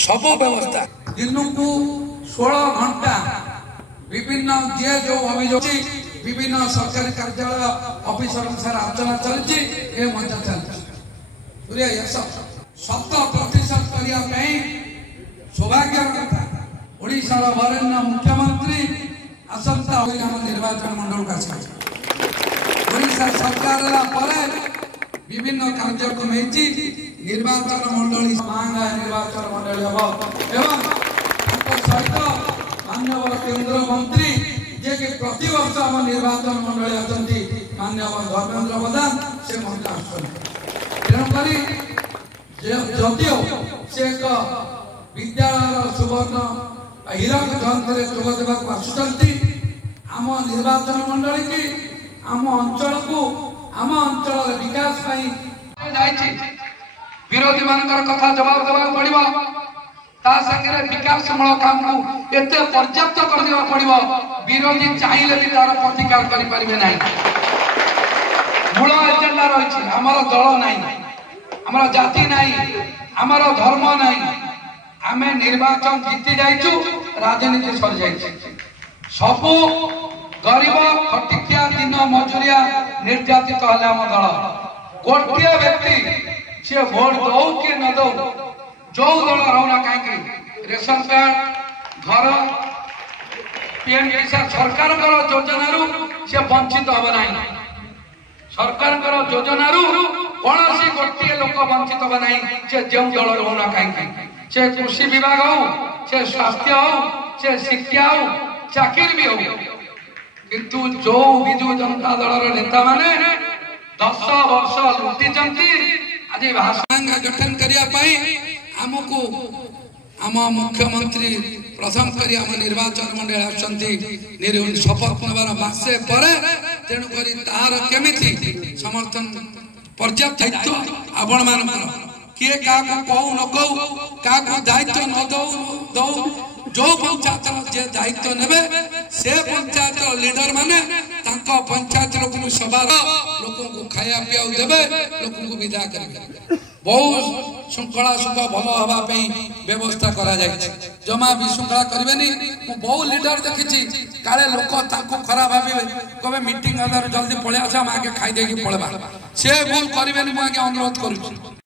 सब व्यवस्था दिन को 16 घंटा विभिन्न जे जो अभियोग विभिन्न सरकारी कार्यालय ऑफिसर अनुसार आलोचना चलती चलती 100% करने सौभाग्य कथा ओडिशार वरेण्य मुख्यमंत्री आसंता निर्वाचन मंडल का ओडिशा सरकार विभिन्न कार्यक्रम निर्वाचन मंडली महंगा निर्वाचन मंडली हम एवं सहित माननीय केंद्र मंत्री जे कि प्रति वर्ष आम निर्वाचन मंडली अच्छा माननीय धर्मेन्द्र प्रधान से तेणुक जदिओ से एक विद्यालय सुवर्ण हीरक जयंती जोग देवाक आसुचंती आम निर्वाचन मंडली की आम अंचल को आम अंचल विकास विरोधी मान कथा जवाब देवा पड़ो तांगे विकासमूलक काम को एत पर्याप्त कर देवा पड़ो विरोधी चाहिए भी तार प्रतिकार करें ना मूल एजेंडा रही आमर दल ना आमर जाति ना आमर धर्म ना आम निर्वाचन जीति जाइचु राजनीति सरी जाइए सबू गरीब खटिकिया दिन मजुरिया निर्यातित है आम दल गोटे व्यक्ति सी भोट दौ कि न दौ जो दल रोना कहीं रेशन कार्ड घर पीएम किसान सरकार योजन से वंचित हम ना सरकार योजन कौन सी गोटे लोक वंचित हम ना से जो दल रोना कहीं से कृषि विभाग हो से स्वास्थ्य हो से शिक्षा हो चाकरी भी हो किंतु जो विजु जनता दल नेता माने 10 वर्ष लुटी आज भाषण गठन करने आमको आम मुख्यमंत्री प्रथम कर निर्वाचन मंडल आसंती शपथ नवार मासे पर तेणुक तार केमी समर्थन पर्याप्त दायित्व आपण मान किए क्या कहू न कहू क्या दायित्व न दौ दौ जो पंचायत जे दायित्व ने से पंचायत लीडर माने पंचायत लोक सभा लोक खाया पीआ देवे लोक विदा करेंगे बहुत श्रृंखला सुख भल हाँपाई व्यवस्था करा जमा विशृंखला करें बहुत लीडर देखी काले लोक खराब भावे कहे मीटिंग जल्दी पलि आस आगे खाई पड़ेगा से भूल करें मुझे अनुरोध करुँ।